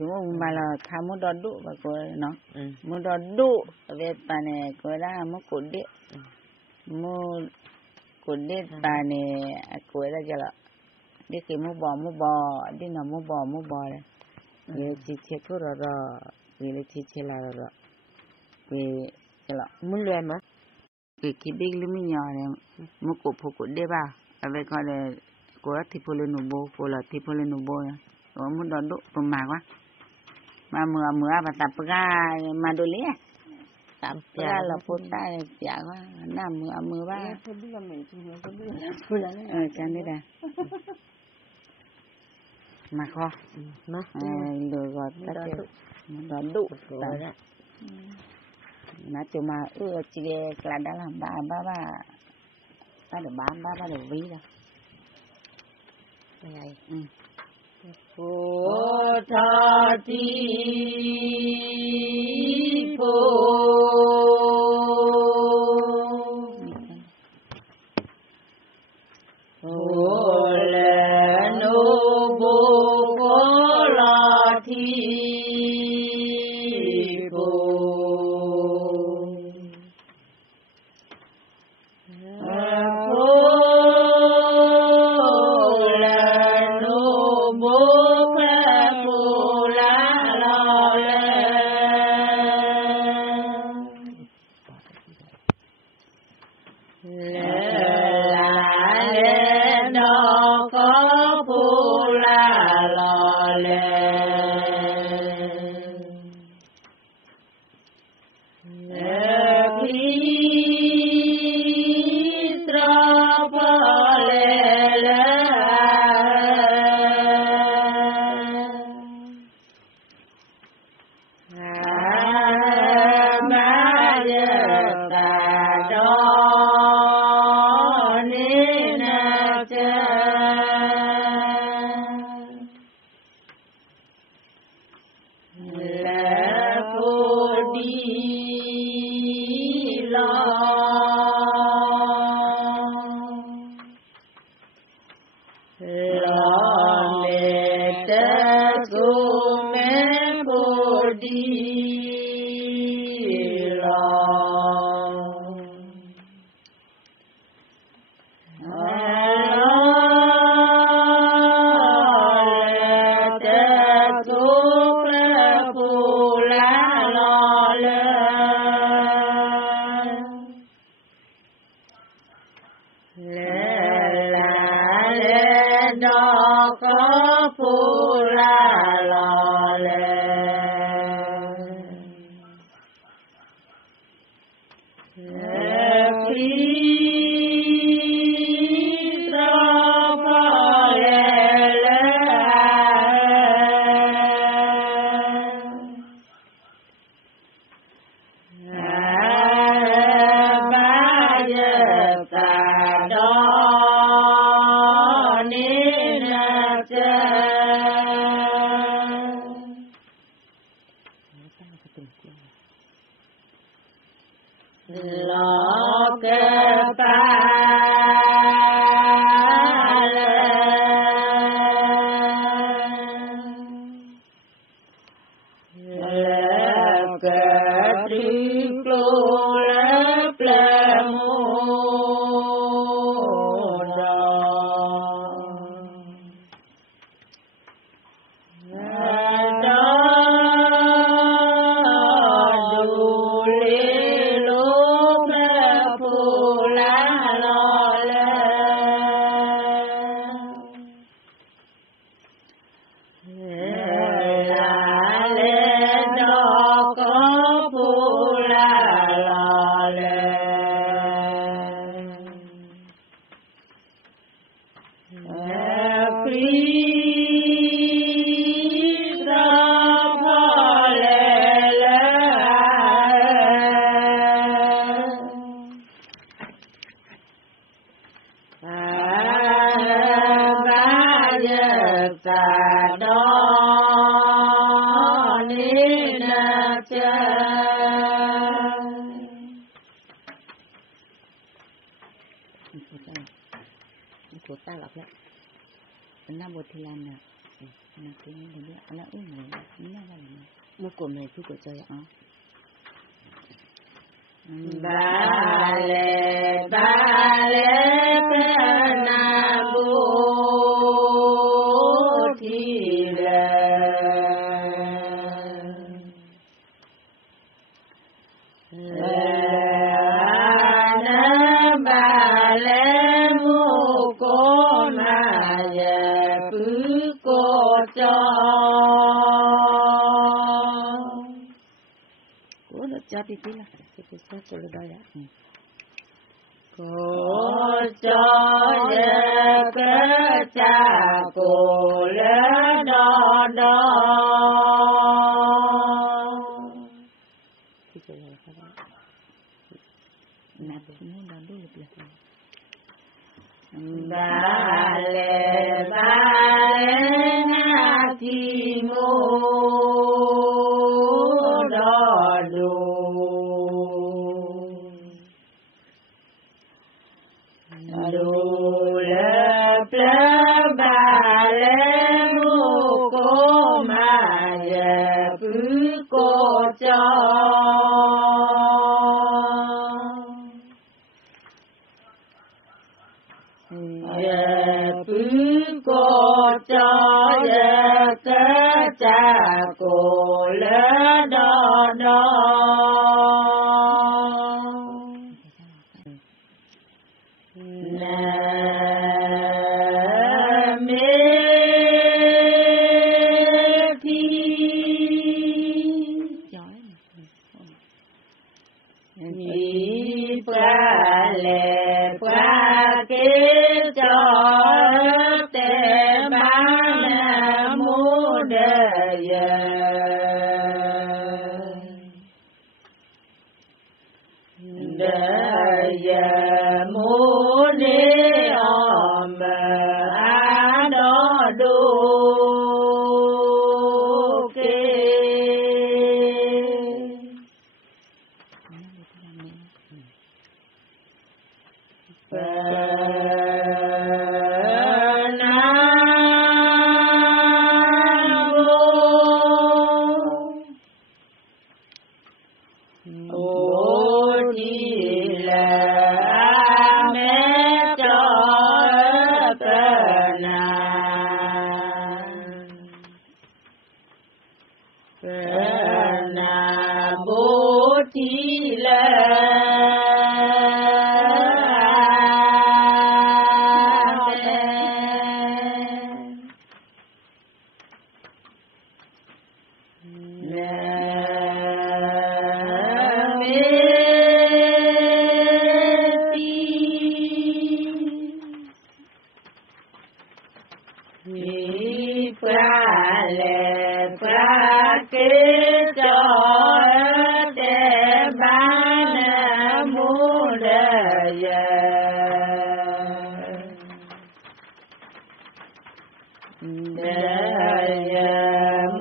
Cuma malah kamu duduk bagus, no. Mu duduk, tapi pane korang mu kudet, mu kudet pane aku ada jalan. Dia kemu bawa, dia nak mu bawa le. Dia cici kurara, dia cici lara. Dia jalan. Mulu ama. Dia kibik luminya le, mu kupu dia ba. Tapi kalau korang tipu le nubo, korang tipu le nubo ya. Mu duduk pemakai. Mưa và tập ra mà đồ lý tập ra là phút ta dạ quá nằm mưa ba chân đấy nè mà kho lừa gọt tất cả đó đủ nói chung mà chị là đã làm ba được bán ba được ví đâu này Phổ tha ti phổ phổ là nô bồ phổ la thi phổ Của ta lọc lại. Nam Bồ Thi Lan nè. nó cái này là nó ướm này nó là mua của mày cứ của chơi ạ ba lê na bố thì ba lê mu cô mà về cứ cô cho của nó cho tí là cái số cho nó đây ạ cô cho về cái cha cô lẽ đó đó thì cho là cái đó nạp nó đó đủ được ba lê nga thì mô đó đủ đủ lê ba lê mô cô mà về cứ cô cho cứ cô cho cái cha cô lẽ đó đó nè mê thi mi pa lệ pa kế cho te ba mô đề mô đề om a đó đô kê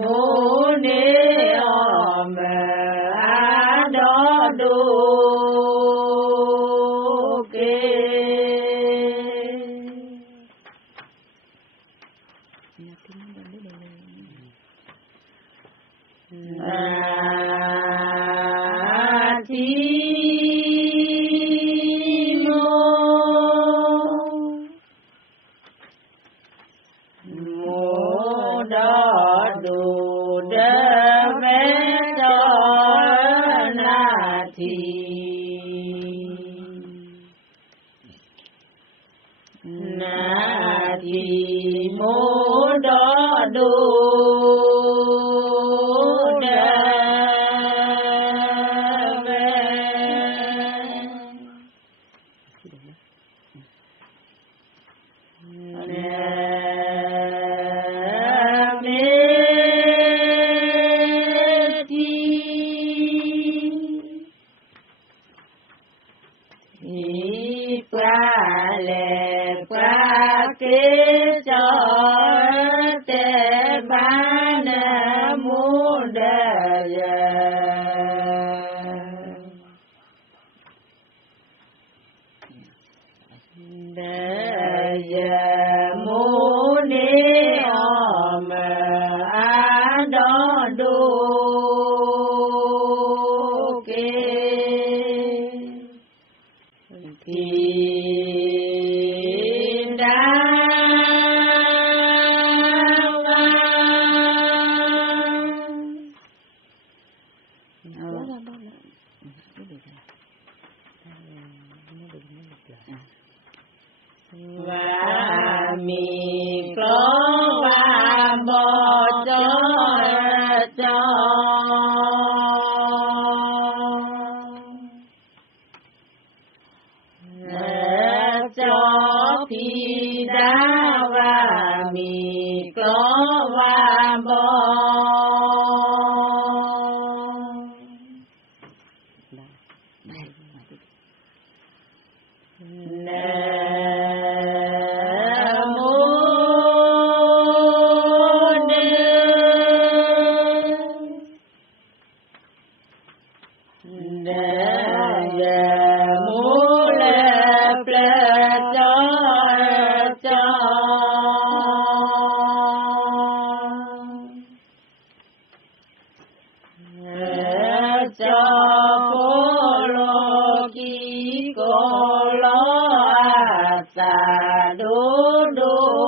mô đề om a đó đô kê mô đó đô đa cho phố lô ký cô lô ta đu đu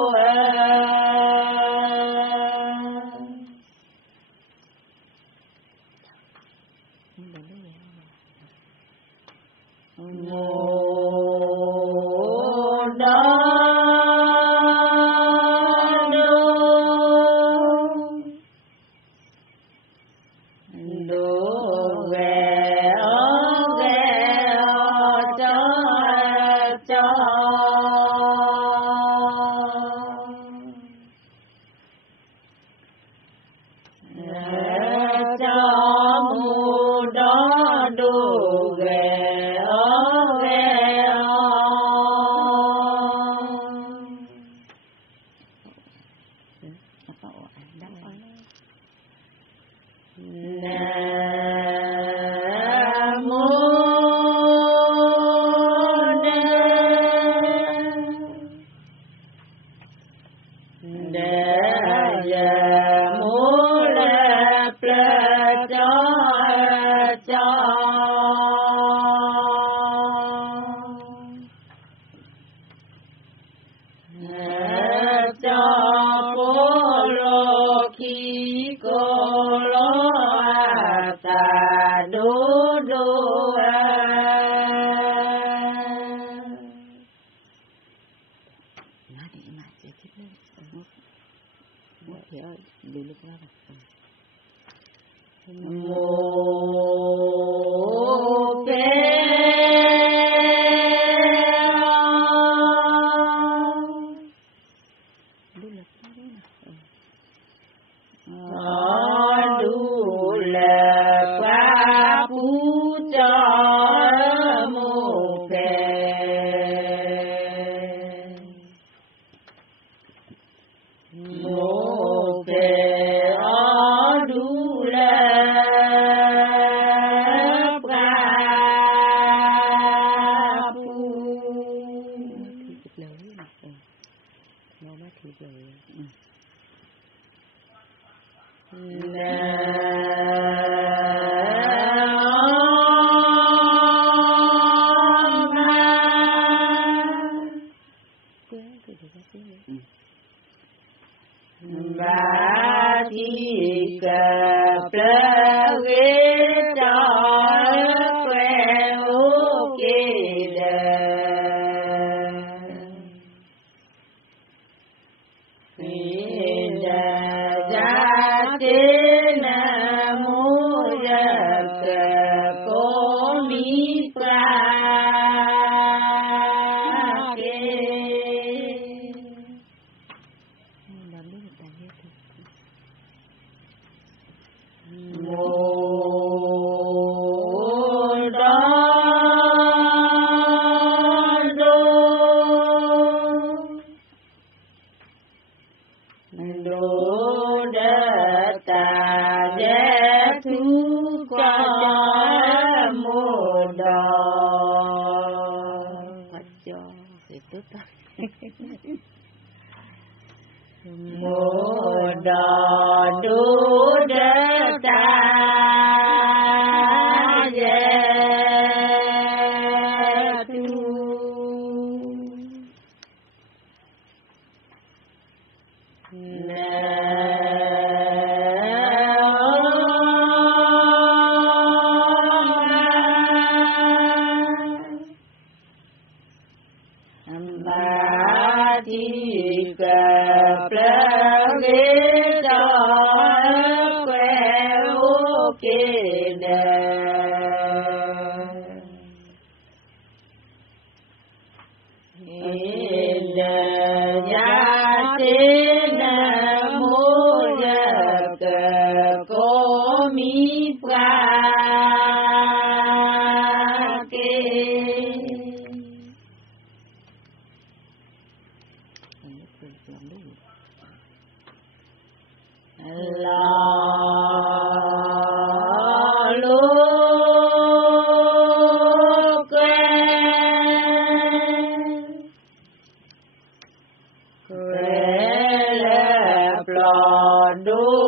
do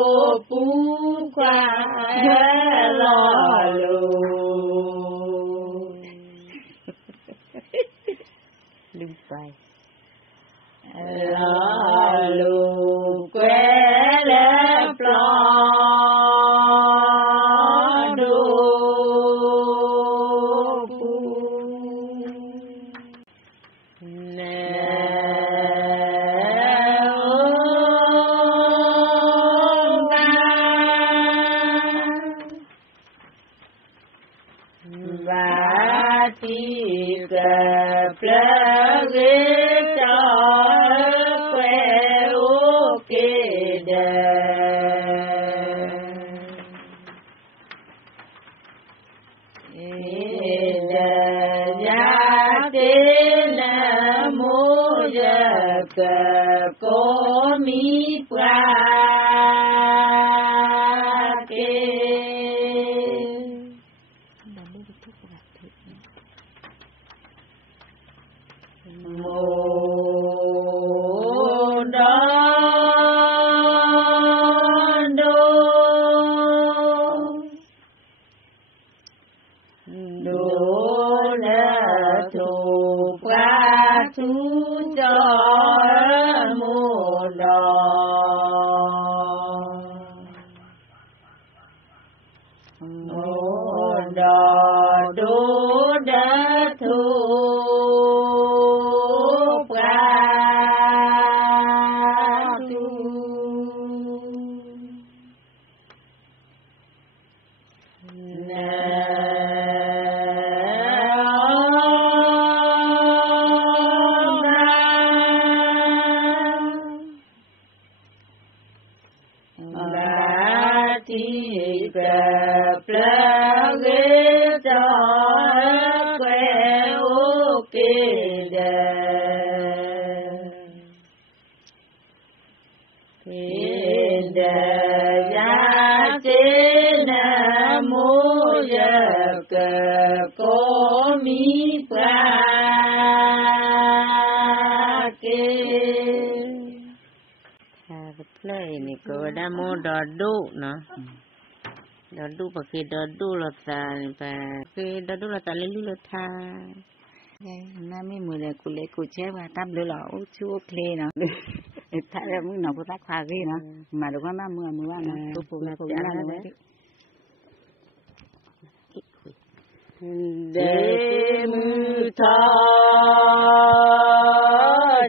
pu qua lo luลืมไป lo lu que le plo du pu ne có mi pra ke mô đa đô đô la thu pra thu cho có mi pra ke play ni ko da mo do du no do du pa ke do du lo ta pa ke do du lo ta le lu lo tha na mi mu le ku che ba tam le lo chu kle no tha ra mu no ko ta kha ge no ma do ma mu wa no ko na ko na no để mưa tha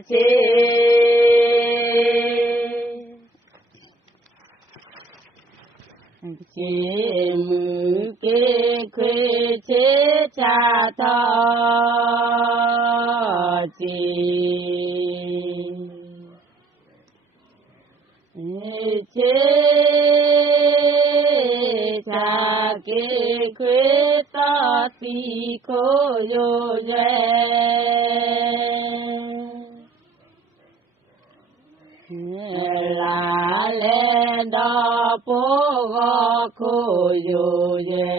chê chê mưa kê khuê chê cha tha chê chê cha kê khuê ta phi khô yo ye la le da po ga khô yo ye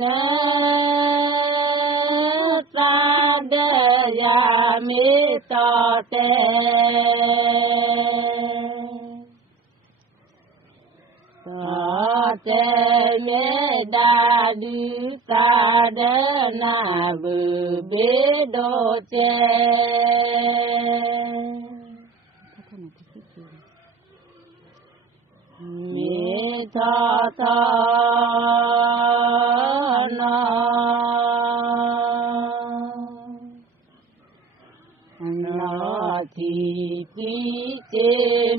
na ta de ya mi ta te te me da du ka de na bu be do che mi tha tha na na thi ki che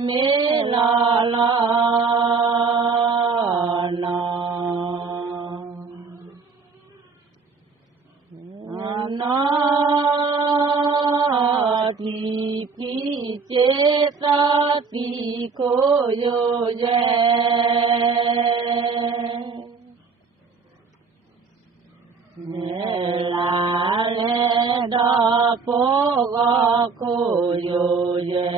me la la na thi ki che ta pi ko yo ye ne la le da po ga ko yo ye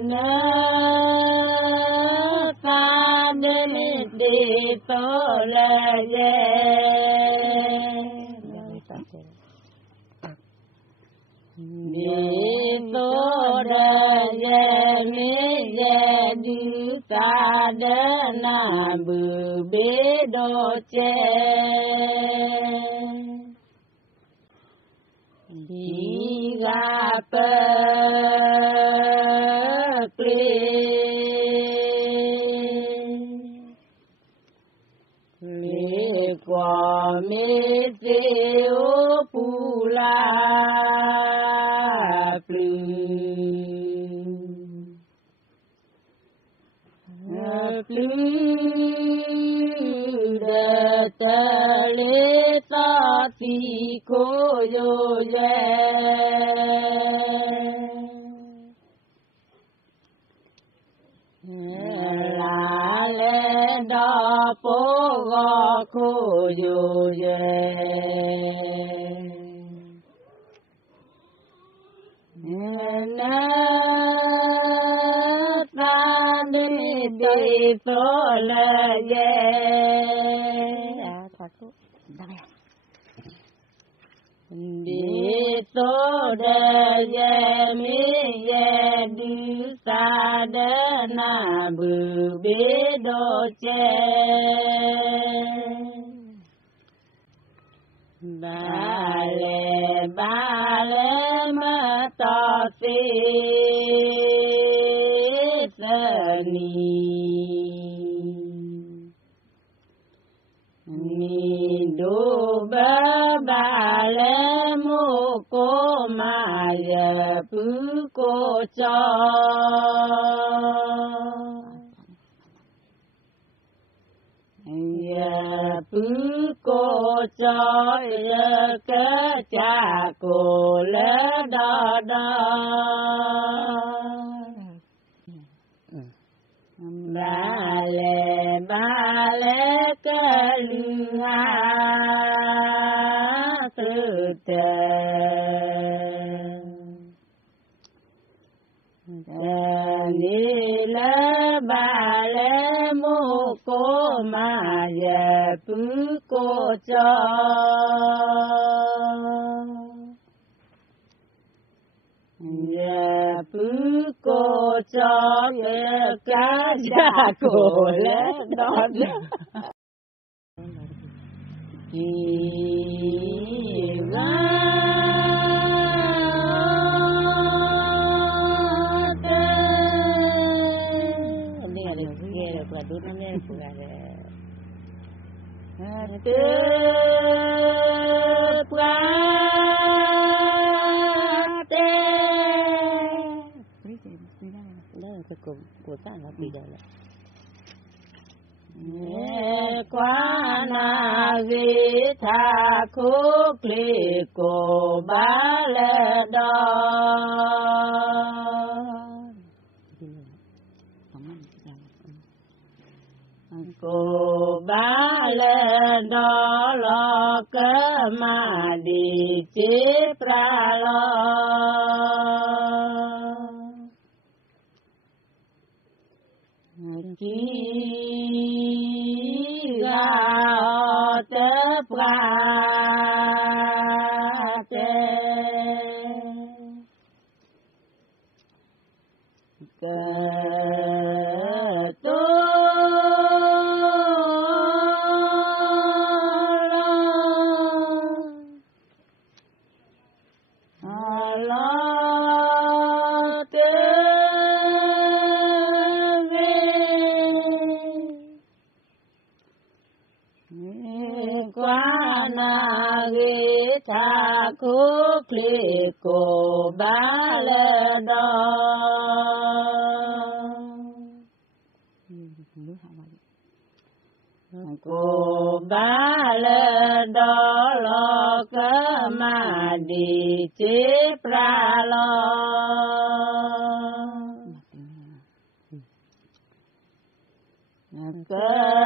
ne to le ye che đi gặp lê qua mê siêu pu la de tele ta ti ko yo ye la le da po go ko yo ye na đi to là đi to de mi ye đi sa de na bu be do che ba le ma to si ni do ba le mo ko ma ye pu ko cho ye pu ko cho ye ke cha ko le da da ba le ke lu ha tu te ni le ba le mo ko ma ye pu ko cho ye pu ko cho ye ka cha ko le đó ki ga te ni ada ke ada dulu ni bukan te của ta là bây giờ là qua na vi tha khu kli cô ba le đó cô ba le đó lo cơ mà đi tiếp ra lo ki ga te pra te ke to la te tha khu kli cô ba le đó cô ba le đó lo cơ mà đi tiếp ra lo cơ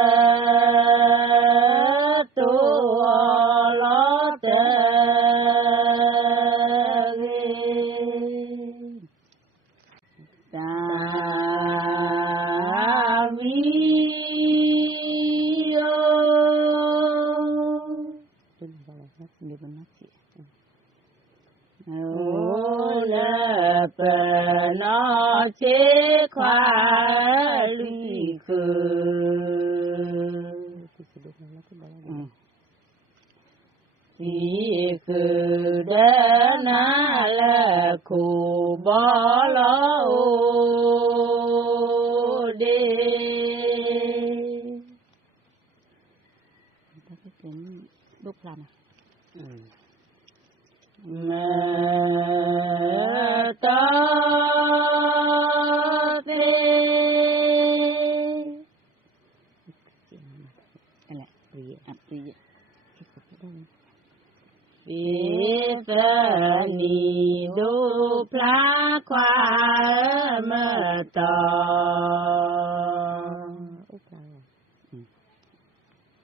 nó chế khoa ly khứ vì cứ đỡ na là khu bỏ lỡ đi đúc làm mẹ ta về vì ni đu phá khoa mơ tò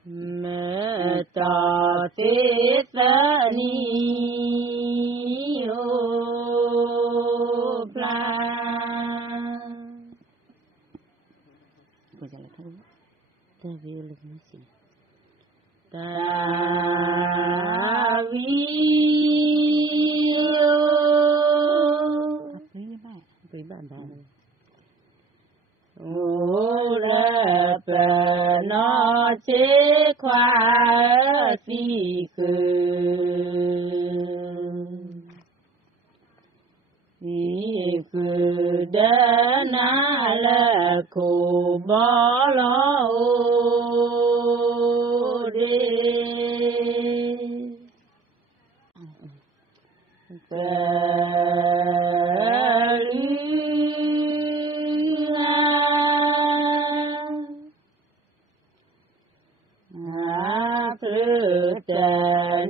mơ tò tiết ni ô phá bây giờ là thằng ta vi lực gì ta vi với bạn bạn ô là bờ nó chế khoa phi khứ phi khứ đỡ na là khu bỏ lỡ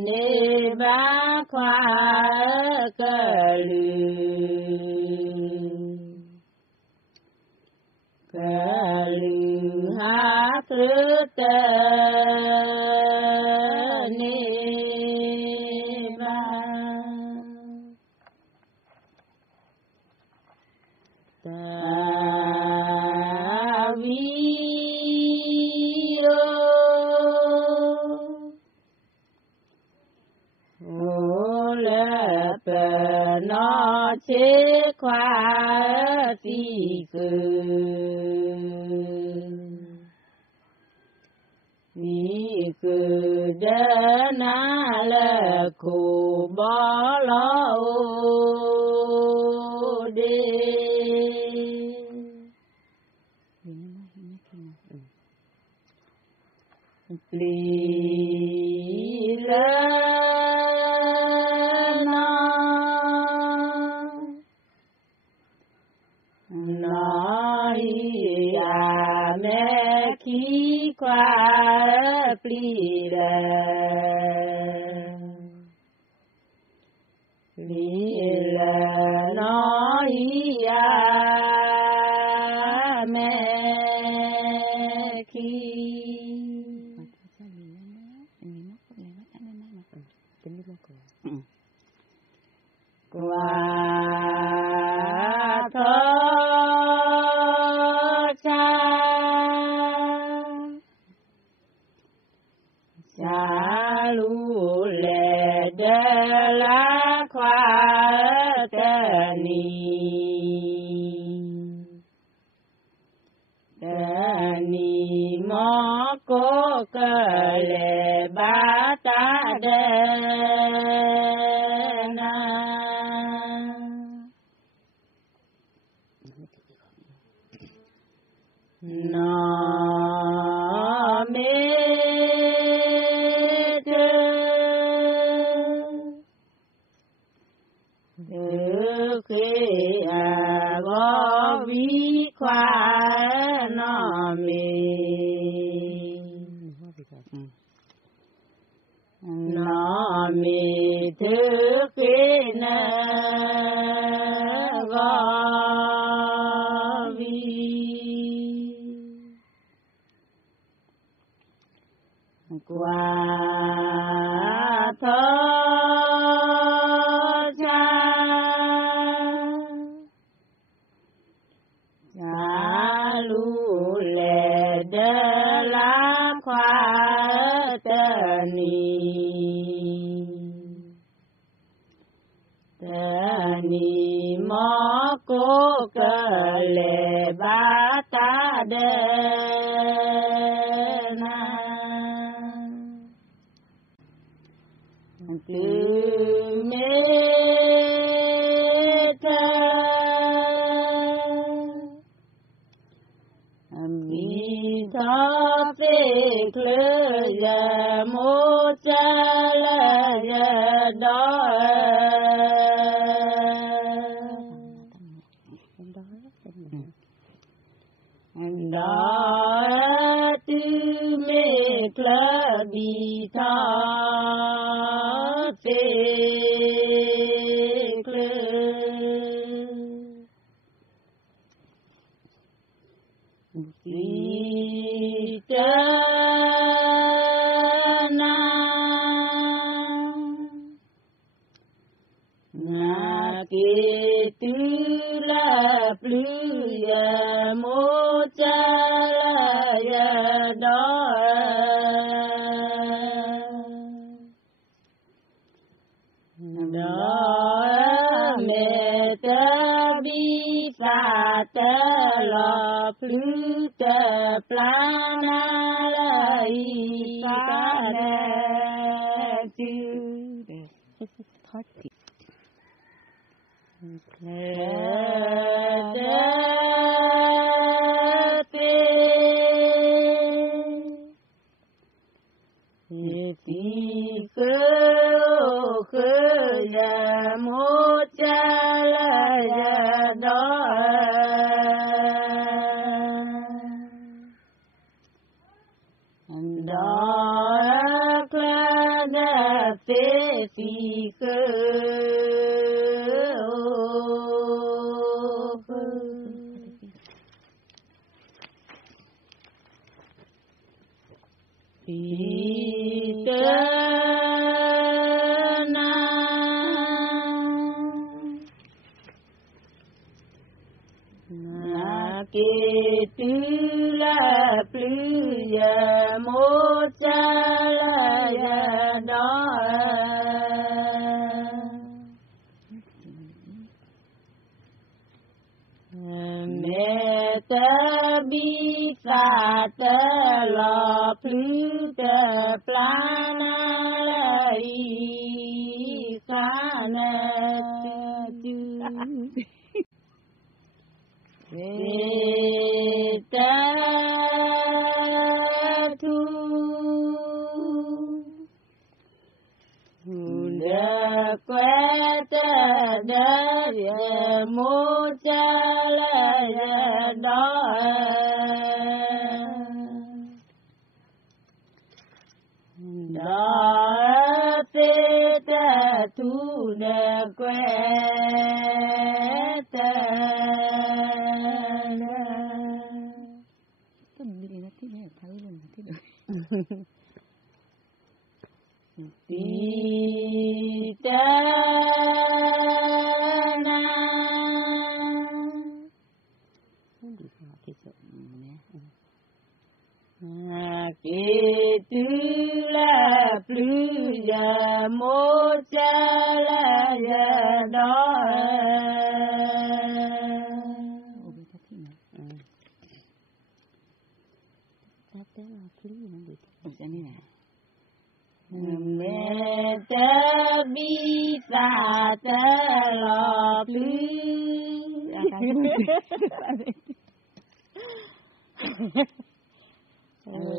ni ba khoa cơ lư ha tơ ni ba ta vi nó chế khoa phi khứ phi khứ đỡ na là khu bỏ lỡ đi lý lỡ khi qua pli là nói mẹ khi qua thơ lu lệ đê la khoa tê ni mô cô cơ lệ ba ta đê na nó mê có vi khoa nó mê nó mê thứ cái nè có vi qua thơ ni mô cô cơ lệ ba ta đê na Plư mê thơ mi tho phê klơ ya mô cha la ya đó đó tư mê klơ bi tho phê klơ vi tơ na na ke tu la plu ya mo cha la ya đó đó mẹ ta bi pha ta lo plu ta plana la i pa na tu thoát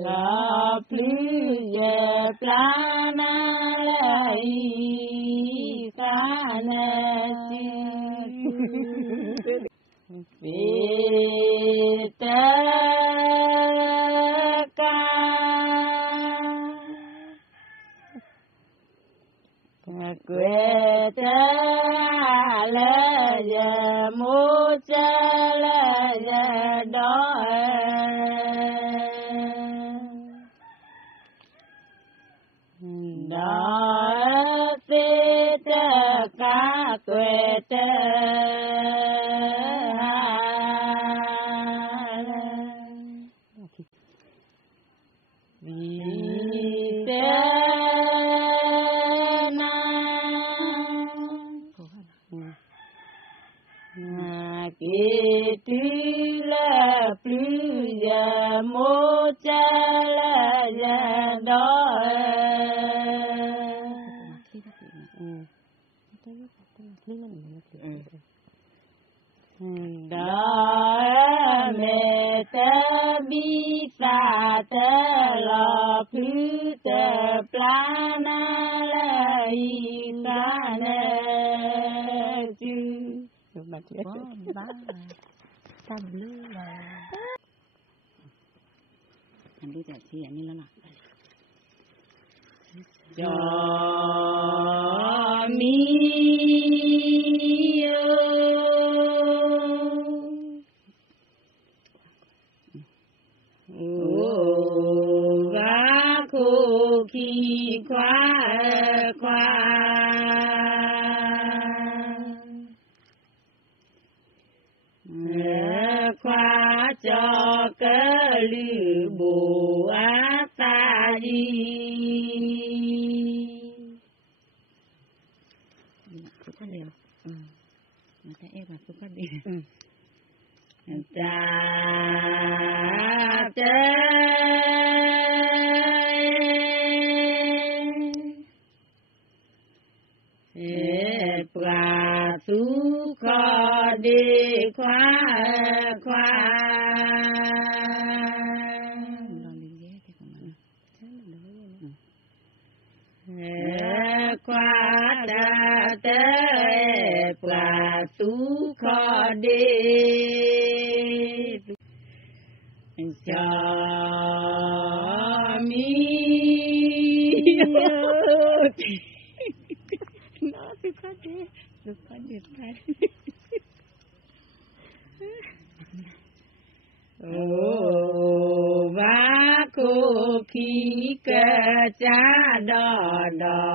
la pluie plana lai canati vita ca queta la ya mo cha la ya đó đó phê ta ca quê ta vì ta na ke tu la pluie mo cha la ya đó ta nè chứ có ba tam lư là anh đi tại chi anh đi là cho mi và cô khi qua qua cho cơ lư bù á ta đi có điều người ta ép vào có điều ta pra tu kho đi khoa qua ta te pra tu kho đi cho mi nó được phát đấy ô và cô khi cơ cha đò lỡ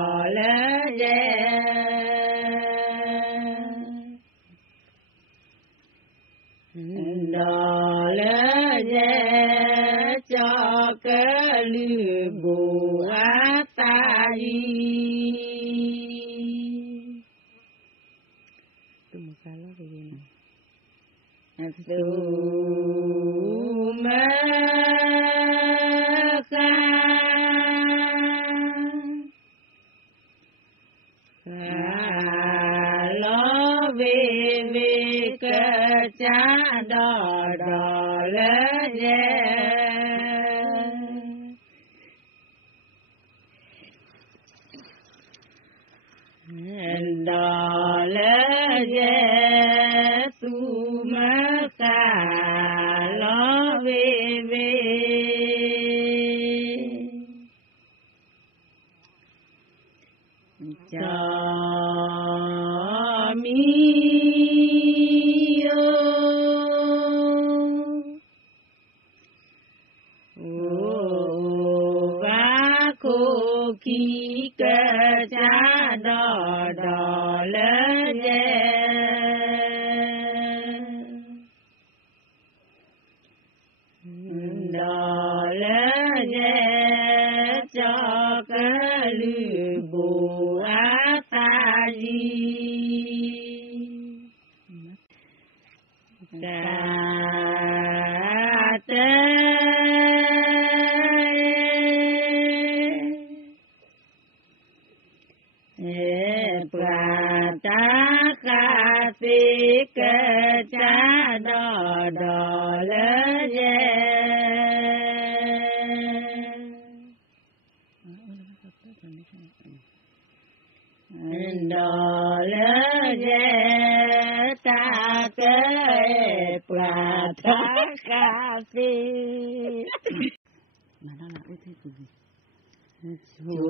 đò lỡ cho cơ lư bù á ta đi tu một cái lo gì tu mơ lo về cơ cha đò lỡ đò lỡ tu mơ lo về cho mi và cô khi cơ cha đò lỡ đò lỡ cho cơ lư bù á ta di ca tê pra ta ca ti cơ cha đò lỡ đò lỡ ta cơ pra ta ca ti mà nó là ước thế gì chu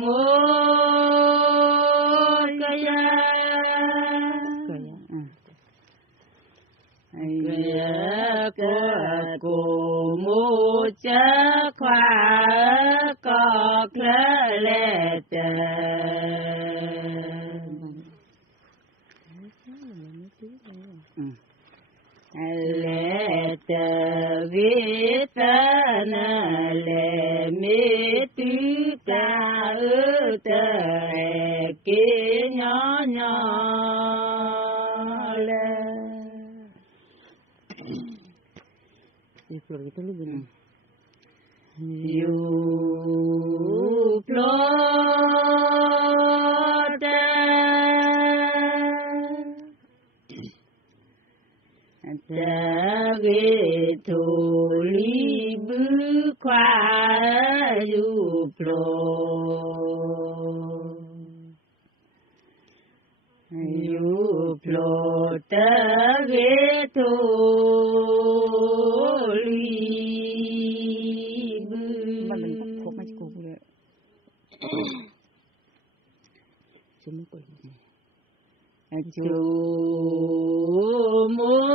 mô kaya cô mô chớ khoa có lỡ lệ tờ lệ tờ viết tờ lệ mê tứ ca tờ kia nhỏ lệ flor itu lu gini you plota ta về thủ lý bứ khoa you plota thô ly mà mình bắt thuộc mấy cô rồi chúng mình quên chú môi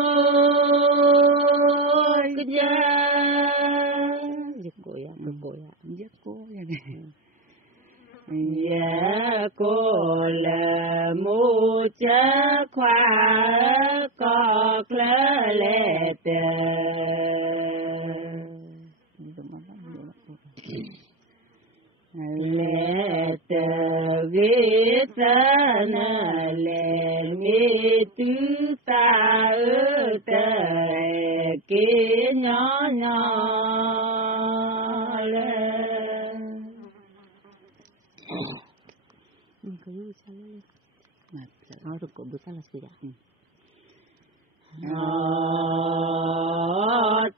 cái da giật cô ya giật cô ya dạ cô là mu chớ khoa có lỡ lệ tờ lệ tờ ghế ta na lệ mi tứ ta ơ tờ kế nhỏ nhỏ lên có yêu sao lên mà nói được của bữa ta là gì đó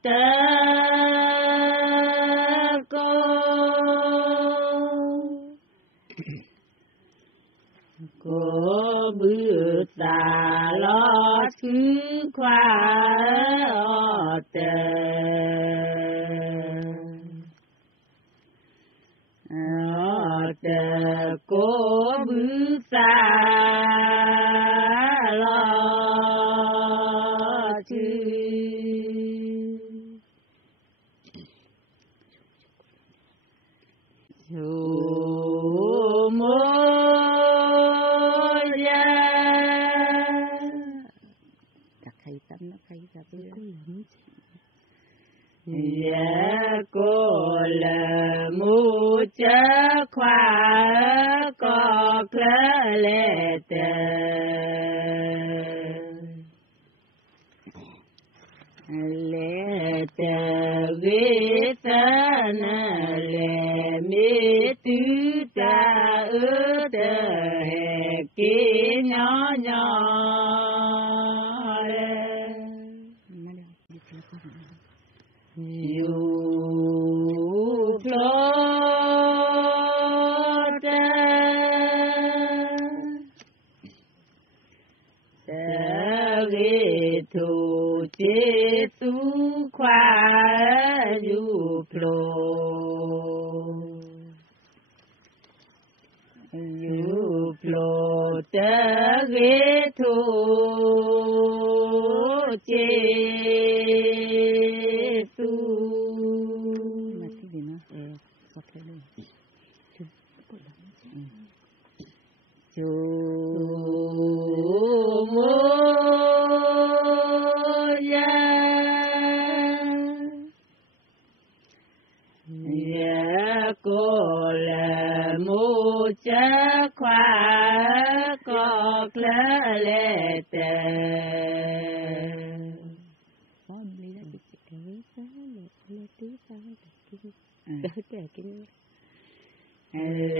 tớ cô bữa ta lo thứ khoa tờ cô bữa ta lo thứ dạ cô là mu chớ khoa có lỡ lệ tờ lệ tờ ghế ta na lệ mi tứ ta ơ tờ hè kế nhỏ nhỏ you float về thủ chế tu khoa you float về thủ chế chú mô ya ya cô là mu chớ khoa có lỡ lệ tờ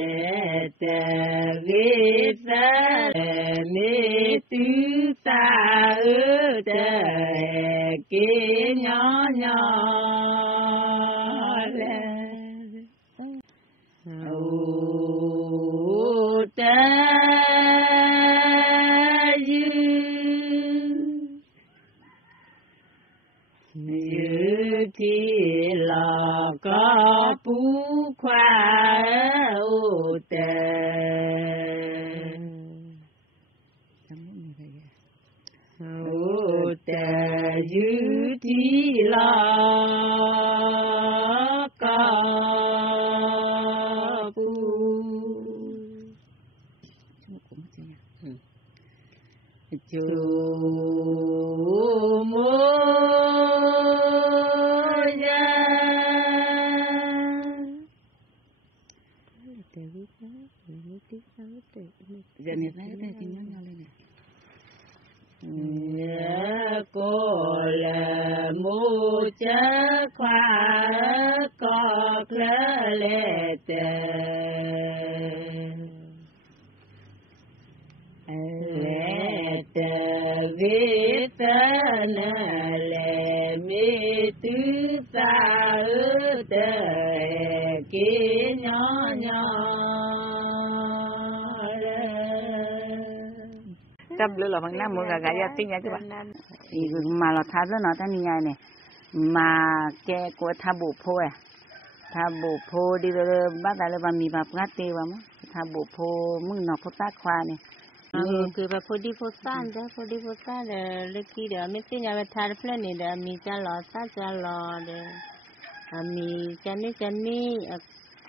lệ tờ ghế ta mi tứ ta ơ tờ kế nhỏ nhỏ lên ta dư thì là có phú khoa ô tề ô tề dư thì là có phú chú mô giờ này thấy đây thì nhớ nhau lên này dạ cô là mu chớ khoa có lỡ lệ tờ lệ tờ viết tên lệ mi tứ ta ơ tờ kia nhỏ nhỏ chấp lửa là bằng năm một cái gia tinh nhá chứ bạn mà là thà rất nó ta như này mà cái của thà bộ phô à thà bộ phô đi rồi bắt lại là mì bắp ngắt tiêu mà thà bộ phô mưng nó phô tác khoa nàyคือแบบพอดีพอสั้นจ้ะพอดีพอสั้นเล็กที่เดี๋ยวไม่ใช่ยาไปทานเพลนนี่เดี๋ยวมีจะรอสั้นจะรอเดี๋ยวมีจันนี่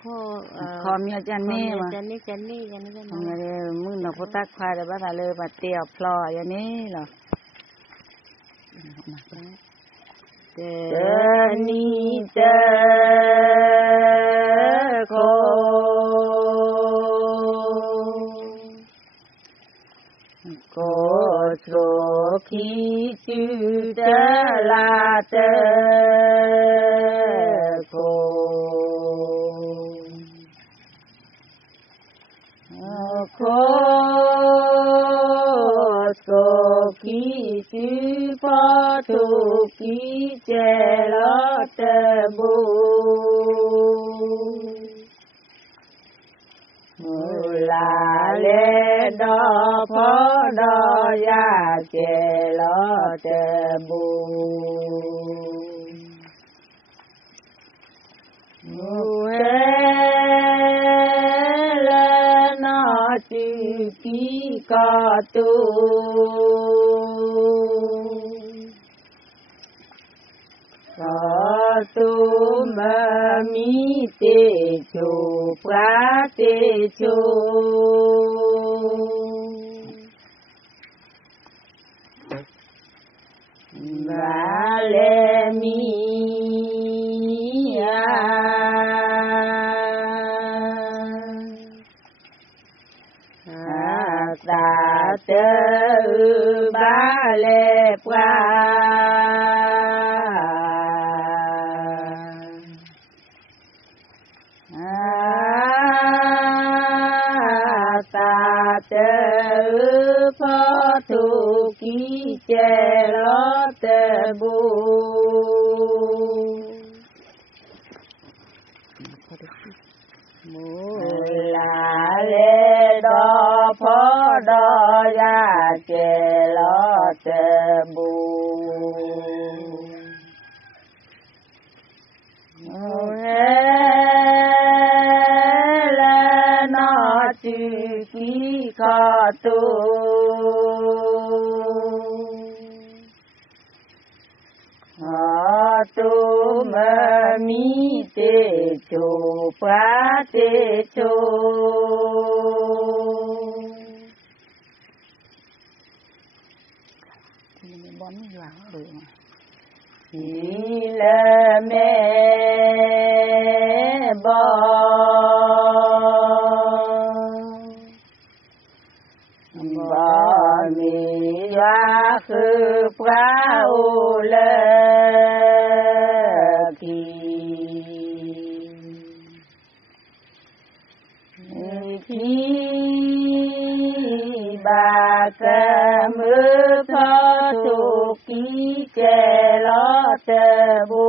คอมีจันนี่มาจันนี่มึงเราพูดตักควายแต่ว่าเลยมาเตียวพลอยอย่างนี้เหรอเจอนี่เจอโคโกโชคีจูเจลาเจโคโคโชคีจูปะทุกีเจลาเจบูลาเลดอพอดอยาเจลอเจบูเฮเลนาจิกิกาตุตุมะมิเตโชปะเตโชบาเลมีตาเตบาเลปะเจอพอทุกีเจลอเตบูมูลาเลดอพอดอยาเจลอเตบูเฮจิกิคาตุตุมะมิเตโชปะเตโชที่นี่บอลไม่หลังเลยทีละแม่บอมีว่าคือพระอุเลกีที่บากมือพอทุกีเจลอเตบู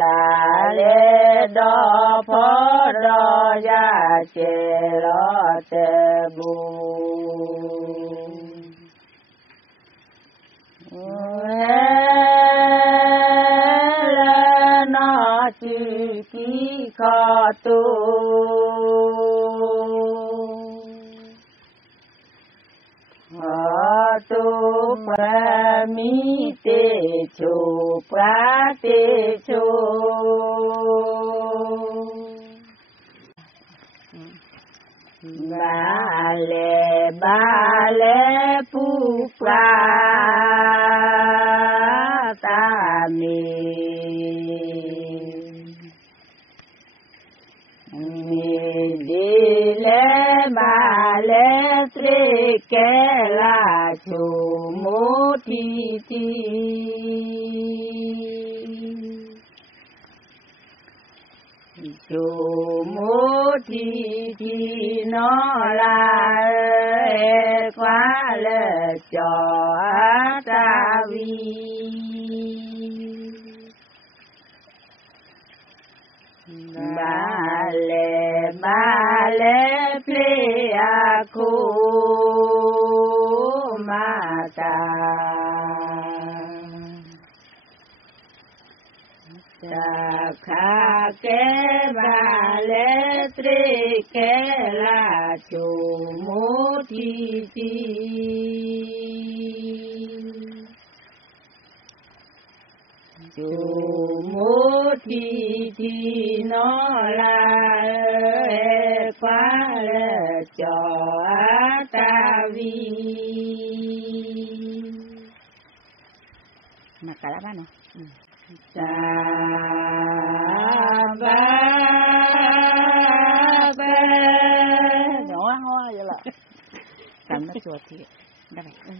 ลาเลดอพอดอยาเจลอเตบูเฮเลนาจิกิคาตุตุปะมิเตโชปะเตโชบาเลปูปราตามีดีเลบาเลตรีเกลาชูมุทีทีชูมุทีทีนอลาควาเลจอตาวีบาเล ba lê ple a cô ma ta ta kha ke ba lê tre ke la chu mo ti ti chu mô thi thi nó là quá cho ta vi mà cả ba nó sa ba ba nhỏ hoa vậy là cầm nó chuột thì đây này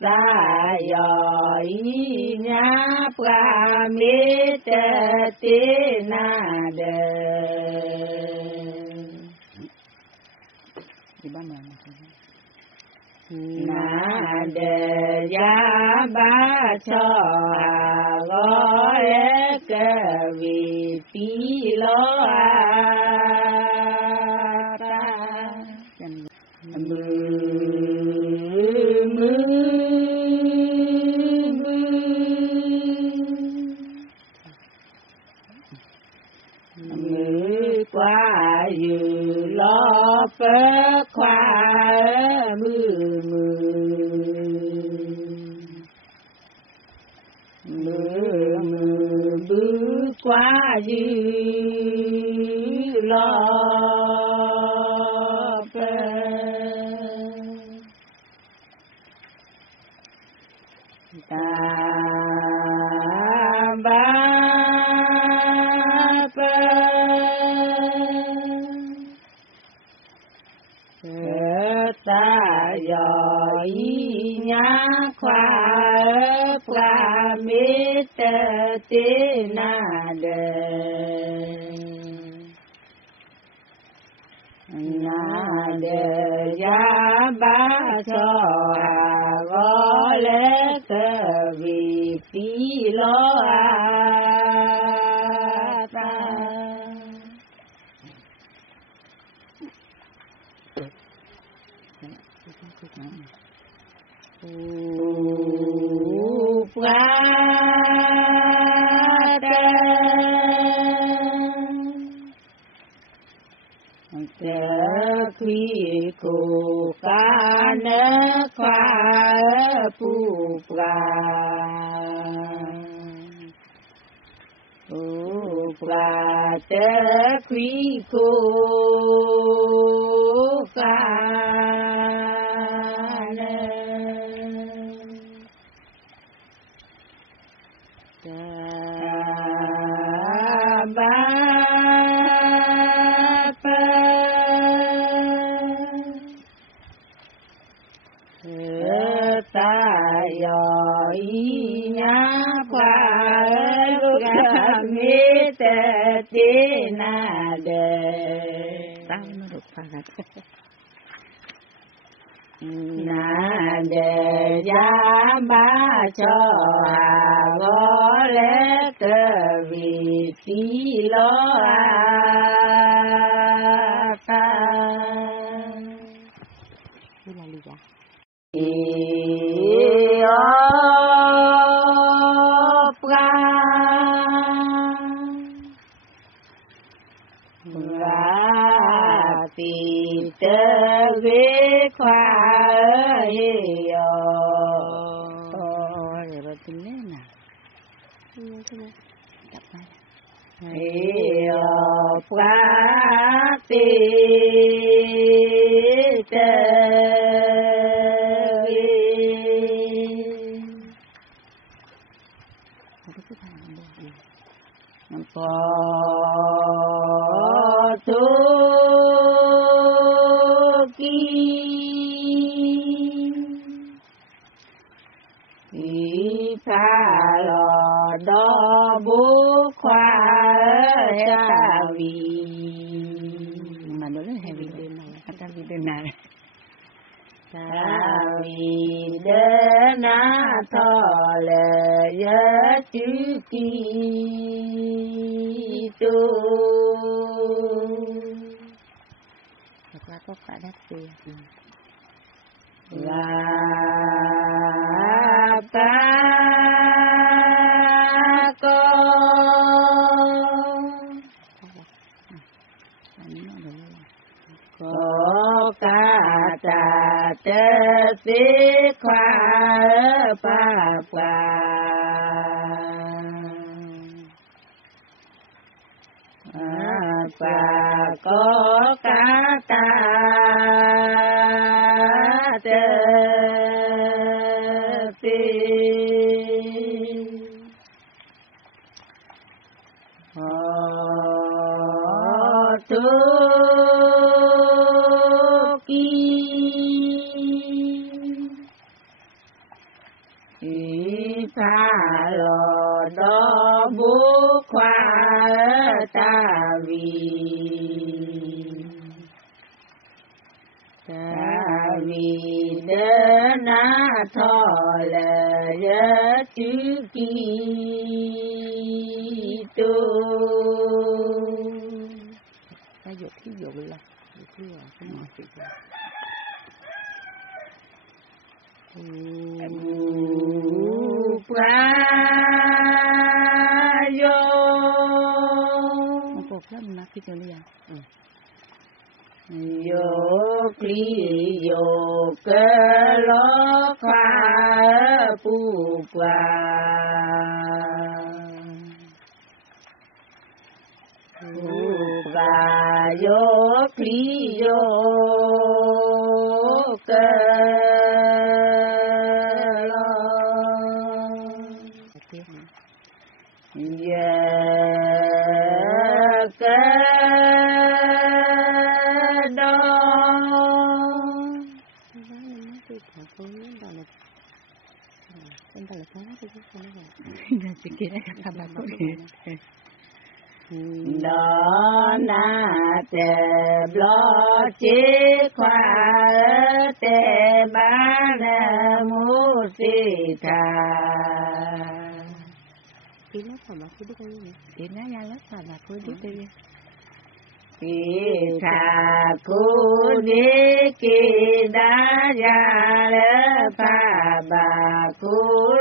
ta yo inya pramite te na de di mana na de ya ba cho go le ke vi pi lo qua dự lo phép khoa mưa bước qua dự lo phép ta ba ta yo inya khoa pramite te na de ya ba cho go le ke vi pi lo ta quy cô ca nơ khoa pu pra te quy cô ca ta yo inya khoa pramite te na de ta nó được pha na de ya ba cho go le ke vi ti lo ta là lý do chữ kỳ tu có cả đất gì và ta có cả ta tê tí khoa pa pa và có cả ta tê tí tu tha lò đó bố khoa ta vì đỡ na thọ là nhớ chữ kỳ tu ta dụ thí dụ là thí dụ không có gì pra yo một cột lắm mà khi cho đi yo kli yo cơ lo khoa pu qua và yo kli yo cơ đó na tê blo chế khoa tê ba na mu si tha tí nó phải mà cứ đi coi tí nó ra lớp phải mà cứ đi đi ki tha ku đi ki da ya le pa ba ku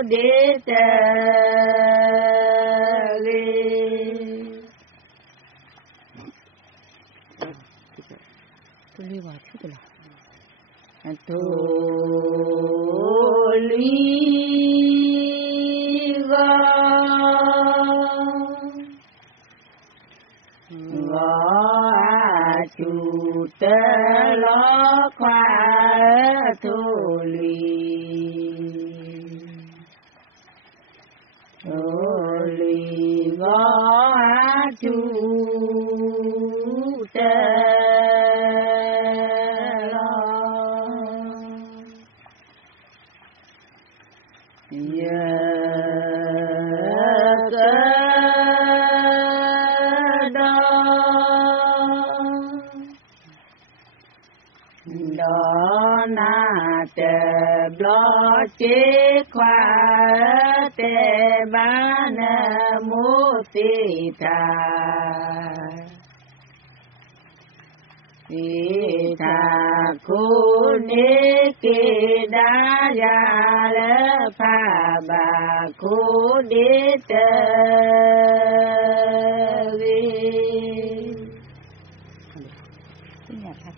đi tê tôi đi vào chút rồi tu li go chu tê lo khoa tu li go chu tê đó na tê blo chế khoa tê ba na mu ti tha ku ni ki da ya le pa ba ku đi tê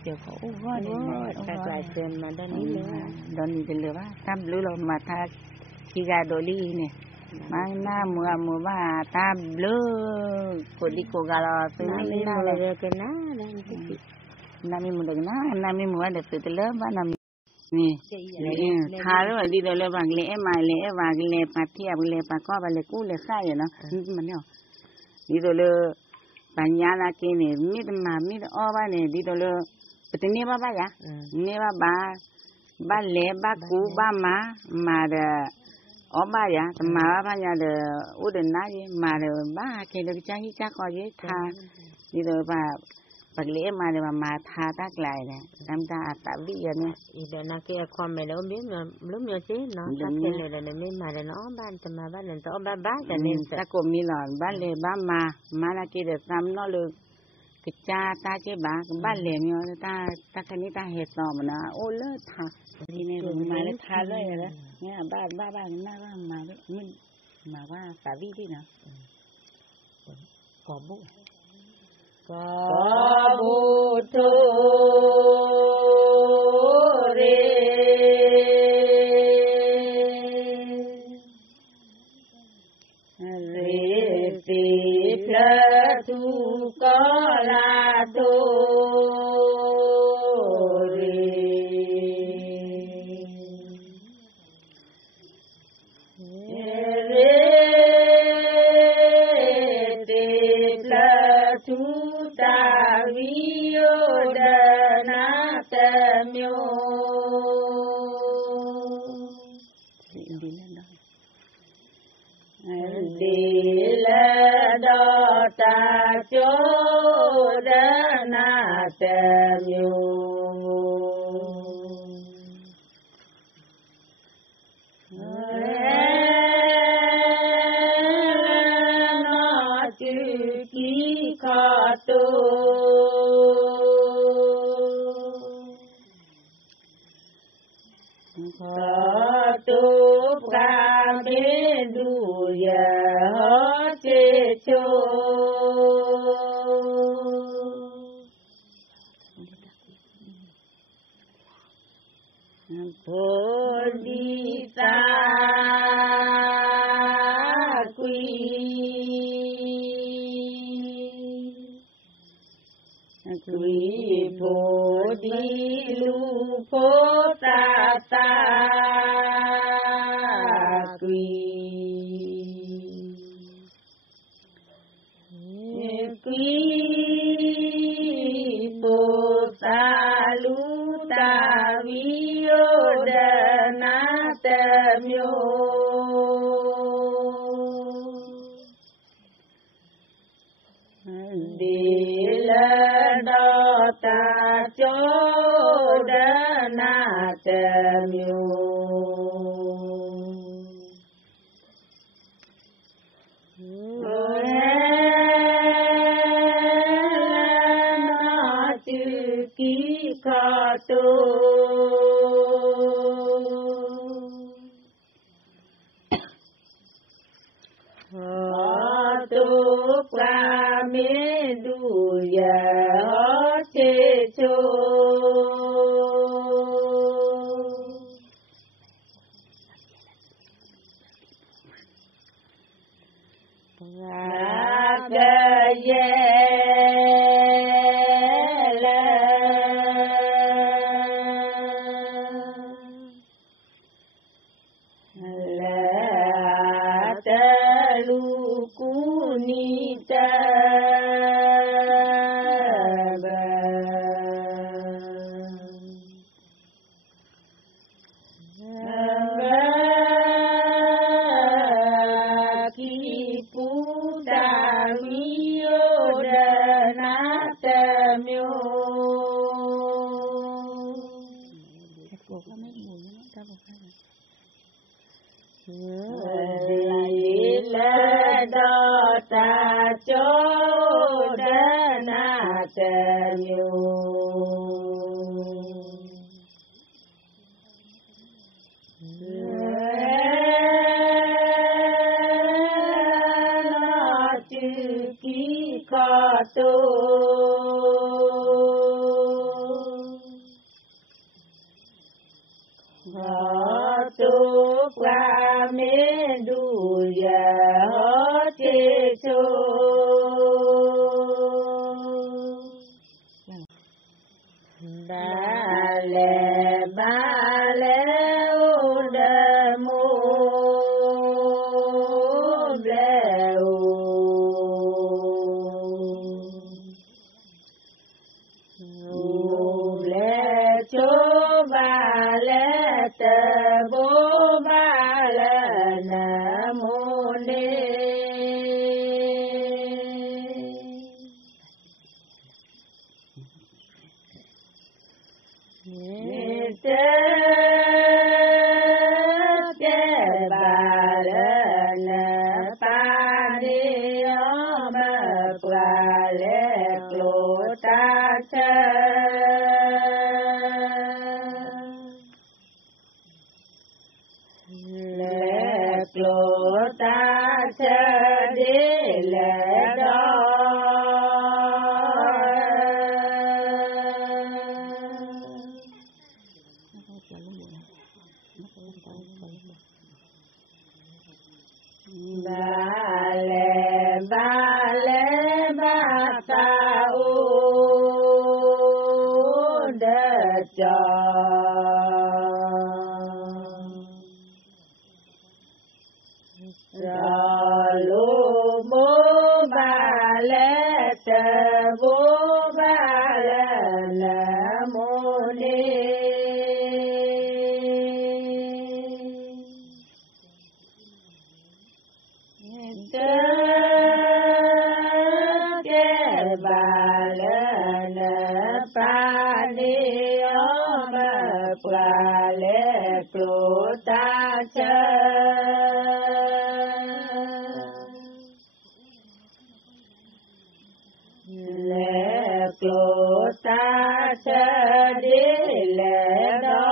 chiều khổ quá này các lại tiền mà đơn đi lừa ba tam lừa rồi mà tha khi ra đồ đi nè mang na mùa ba tam lừa của đi của gà là từ na là cái na nami mùa được na nami mùa được từ từ lớp ba nami nè tha rồi đi rồi vàng lẽ vàng lẽ mà thiệp lẽ mà có và lẽ cũ lẽ khai vậy nó mà nè đi rồi lừa bà nhà là cái này mít o ba này đi rồi lừa bữa nay ba ya, nay ba lẽ ba cú ba mà de, ba ya, mà ba nhà de, udah nãy mà de ba cái được trang gì chắc coi gì tha, đi rồi bà lẽ mà tha tác lại nè, làm ta tạo lý do nè. Ido na kia con mẹ nó biết mà lúc nhỏ chứ nó tác cái này là nên mà nó ban cho mà ban nên to ba cho nên ta cũng mi lòn ba lẽ ba mà là kia được làm nó được cái cha ta chế ba lẻm nhau ta cái này ta hết rồi mà nó ô lơ thà thì này mà nó thà rồi đó nghe ba na mà mình mà qua cả vi đi nào có bố thô re tu có là tu tu ta viô đà na tâm yo đi là đó ta cho đà na tâm yo nó chữ ký khó tu khó tu ca bê đu ya chê chô bồ đi ta quý bồ đi lu phô ta ta quý bồ ta lu ta vi ô đà na tâm yo đi là đó ta cho đà na tâm yo nó chữ ký khó tu tu qua mê đu ya chê chô ga ye là đó ta cho đà na tâm yo nó chữ ký khó tu tu qua mê đu ya chê chô ba lê ô đà mô lê ô lê chô ba lê tê bô ba lê na mô đê tê ba lê na pa đê ô ma qua lê clô sa vô ba la mô ni ba la na pa đi o ba pa le clu ta cha le clu ta cha đi le đó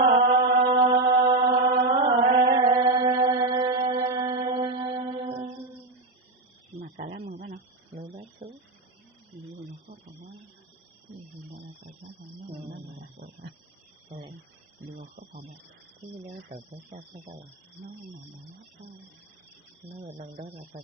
mà cả lắm mừng nó nó bác số nhiều nó có còn quá nhiều nó là phải quá còn nó là quá nhiều có còn một cái gì đó tự phải sao phải sao nó là lần đó là phải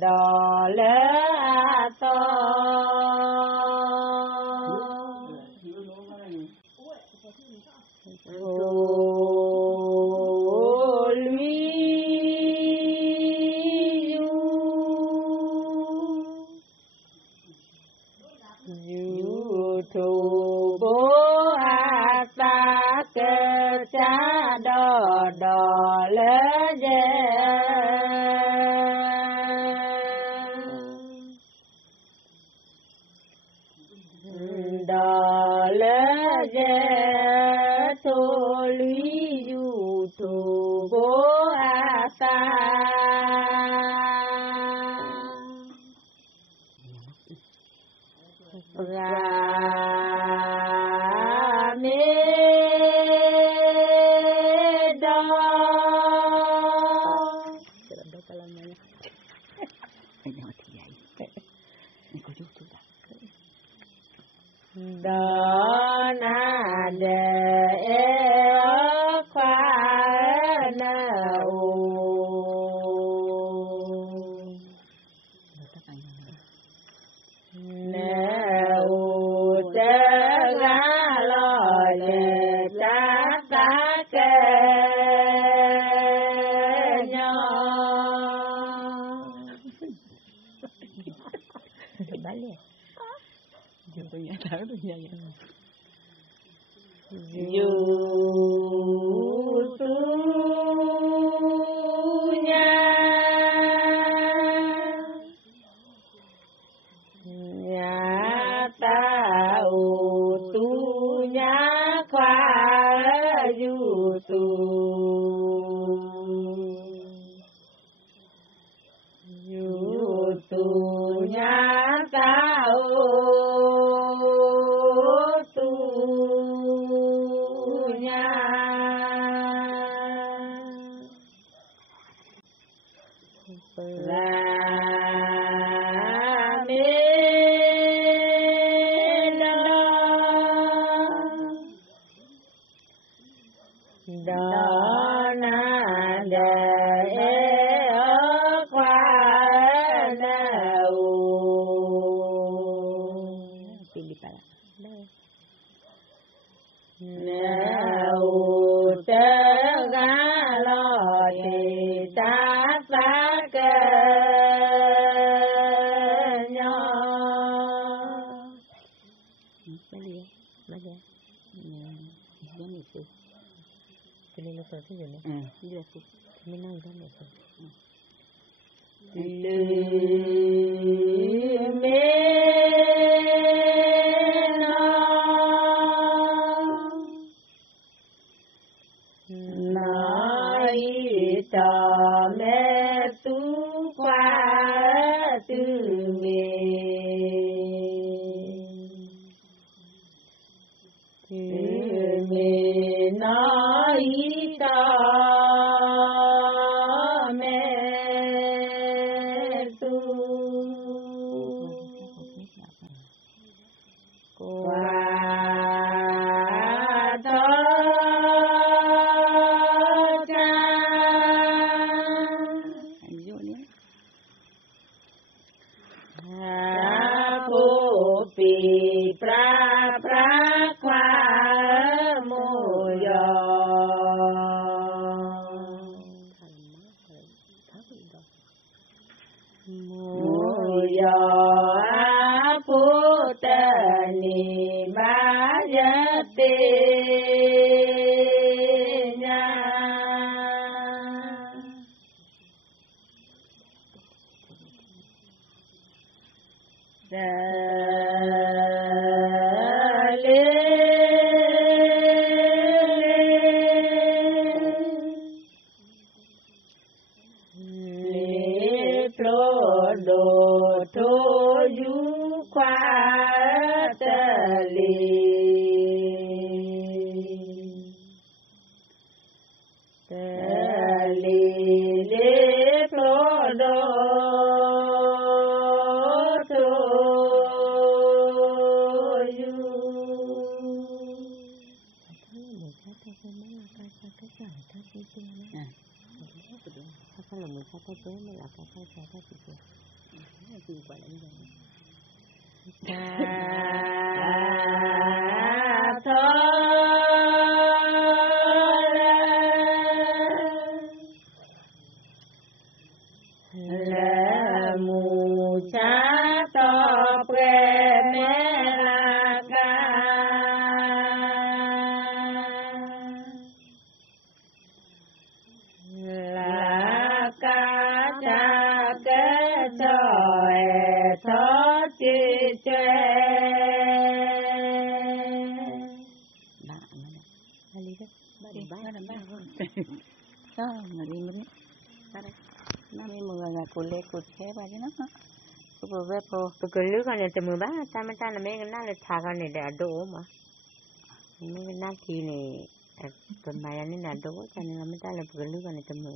đò lẽ to đò lỡ dê đò lỡ dê thô lý du thủ bố a ta đó na đề khoa na dù tu nhà ta tu nhà khoa dù tu nhà ta đó na đề khoa nâu nâu tớ gá lo thì ta ta cơ nhau Ini lo kerja je ni. Dia tu. Mina udah ni. Nói ta mẹ tu qua tư mẹ nói ta mẹ tu qua thơ cha phô pì pra pra khoa mô yo mô yo a phô tê ni ba ya tê nha đồ thô du khoa tê lê pro đồ thô du Kalau mereka tu melaka kata itu. Itu bukan ini. là mù cha to pre me la ca đi đó đi ba làm ba đó mà đi mình nó mới mưa là cô lê cô thế ba chứ nó cô về cô cái lứa con này từ 13 ta mà ta là mấy cái nào là thà con này để đổ mà mấy cái nào kia này tuần mai này là đổ cho nên là mấy ta là cái lứa con này từ 10